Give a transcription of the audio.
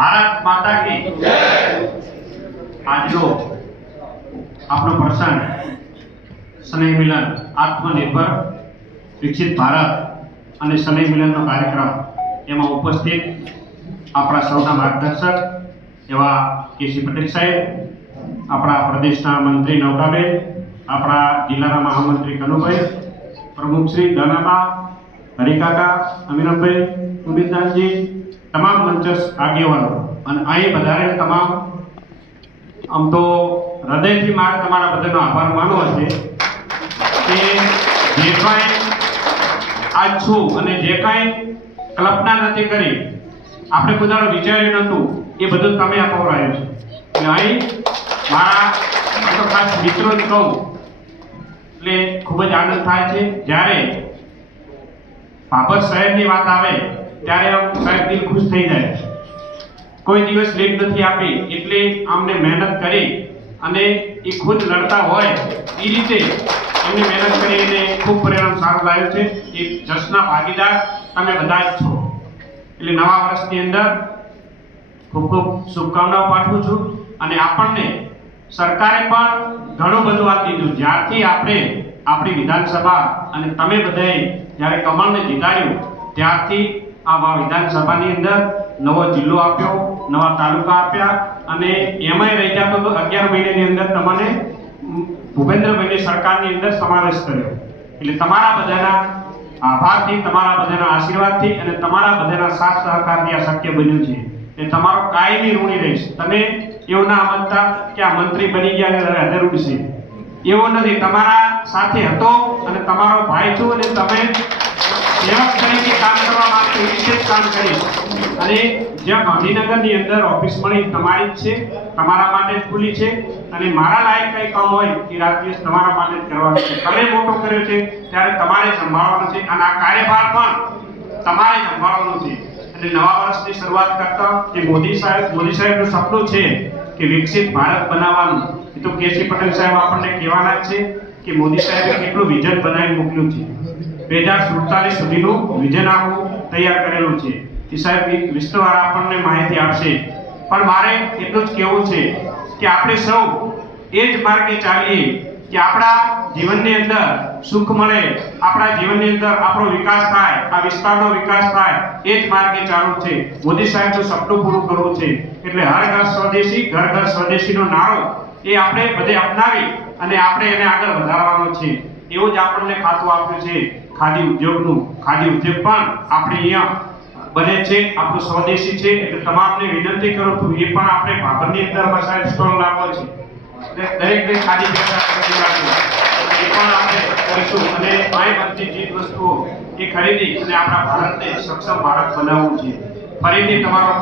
ભારત માતા કી આજનો આપણો પ્રસંગ સ્નેહ મિલન, આત્મનિર્ભર, વિકસિત ભારત અને સ્નેહ મિલનનો કાર્યક્રમ એમાં ઉપસ્થિત આપણા સૌના માર્ગદર્શક એવા કેસી પટેલ સાહેબ, આપણા પ્રદેશના મંત્રી નવકાબેન, આપણા જિલ્લાના મહામંત્રી કનુભાઈ પ્રમુખ શ્રી દાનાબા, હરિકાકા અમીરભાઈ ઉમિતદાનજી તમામ મંચસ આગેવાનો અને અહીં વધારે તમામ, આમ તો હૃદયથી મારે તમારા બધાનો આભાર માનવો છે કે જે કાંઈ આજ છું અને જે કાંઈ કલ્પના નથી કરી, આપણે બધાનો વિચાર્યું નહોતું, એ બધું તમે અપવરાયું છે. અને અહીં મારા તો ખાસ મિત્રોને કહું, એટલે ખૂબ જ આનંદ થાય છે. જ્યારે બાબત સાહેબની વાત આવે ત્યારે આમ સાહેબ દિલ ખુશ થઈ જાય કોઈ દિવસ લેટ નથી આપી, એટલે આમને મહેનત કરી અને એ ખુદ લડતા હોય, એ રીતે એમની મહેનત કરી એને ખૂબ પરિણામ સારું લાવ્યું છે. એ જશના ભાગીદાર તમે બધા જ છો. એટલે નવા વર્ષની અંદર ખૂબ ખૂબ શુભકામનાઓ પાઠવું છું અને આપણને સરકારે પણ ઘણું બધું આ દીધું જ્યારથી આપણે આપણી વિધાનસભા અને તમે બધાએ જ્યારે કમળને જીતાડ્યું, ત્યારથી આ વિધાનસભાની અંદર નવો જિલ્લો આપ્યો, નવા તાલુકા આપ્યા અને એમાંય રહી જતો તો અગિયાર મહિનાની અંદર તમને ભૂપેન્દ્રભાઈની સરકારની અંદર સમાવેશ કર્યો. એટલે તમારા બધાના આભારથી, તમારા બધાના આશીર્વાદથી અને તમારા બધાના સાથ સહકારથી આ શક્ય બન્યું છે. એ તમારો કાયમી ઋણી રહીશ. તમે એવું ના માનતા કે આ મંત્રી બની ગયા અને અધર ઉડશે. એવું નથી. તમારા સાથે હતો અને તમારો ભાઈ છું અને તમે સેવક તરીકે કામ કરવા માટે વિશેષ કામ કરી. અને જ્યાં ગાંધીનગરની અંદર ઓફિસ મળી તમારી જ છે, તમારા માટે જ ખુલી છે, અને મારા લાયક કંઈ કામ હોય એ રાત તમારા માટે જ કરવાનું છે. તમે મોટો કર્યો છે, ત્યારે તમારે સંભાળવાનું છે, અને આ કાર્યભાર પણ તમારે સંભાળવાનું છે. અને નવા વર્ષની શરૂઆત કરતા જે મોદી સાહેબ, મોદી સાહેબનું સપનું છે કે વિકસિત ભારત બનાવવાનું. એ તો કેસી પટેલ સાહેબ આપણને કહેવાના જ છે કે મોદી સાહેબે કેટલું વિઝન બનાવી મોકલ્યું છે. બે હજાર સુડતાલીસ સુધીનું વિઝન આખું તૈયાર કરેલું છે. એ સાહેબ વિસ્તવાર આપણને માહિતી આપશે. પણ મારે એટલું જ કહેવું છે કે આપણે સૌ એ જ માર્ગે ચાલીએ કે આપણા જીવનની અંદર સુખ મળે, આપણા જીવનની અંદર આપણો વિકાસ થાય, આ વિસ્તારનો વિકાસ થાય, એ જ માર્ગે ચાલુ છે. મોદી સાહેબનું સપનું પૂરું કરવું છે. એટલે હર ઘર સ્વદેશી, ઘર ઘર સ્વદેશીનો નારો એ આપણે બધે અપનાવી અને આપણે એને આગળ વધારવાનો છે. એવું જ આપણને ખાતું આપ્યું છે. ખાદી ઉદ્યોગનું ખાદી ઉદ્યોગ પણ આપણે અહીંયા બને છે, આપણું સ્વદેશી છે, એટલે તમામને વિનંતી કરું છું, એ પણ આપણે ભાભરની અંદર સાહેબ સ્ટોલ લાવવો છે. એટલે દરેક ને ખાદી. એ પણ આપણે કરીશું. અને અહીં બનતી ચીજ વસ્તુઓ એ ખરીદી અને આપણા ભારતને સક્ષમ ભારત બનાવવું છે. ફરીથી તમારો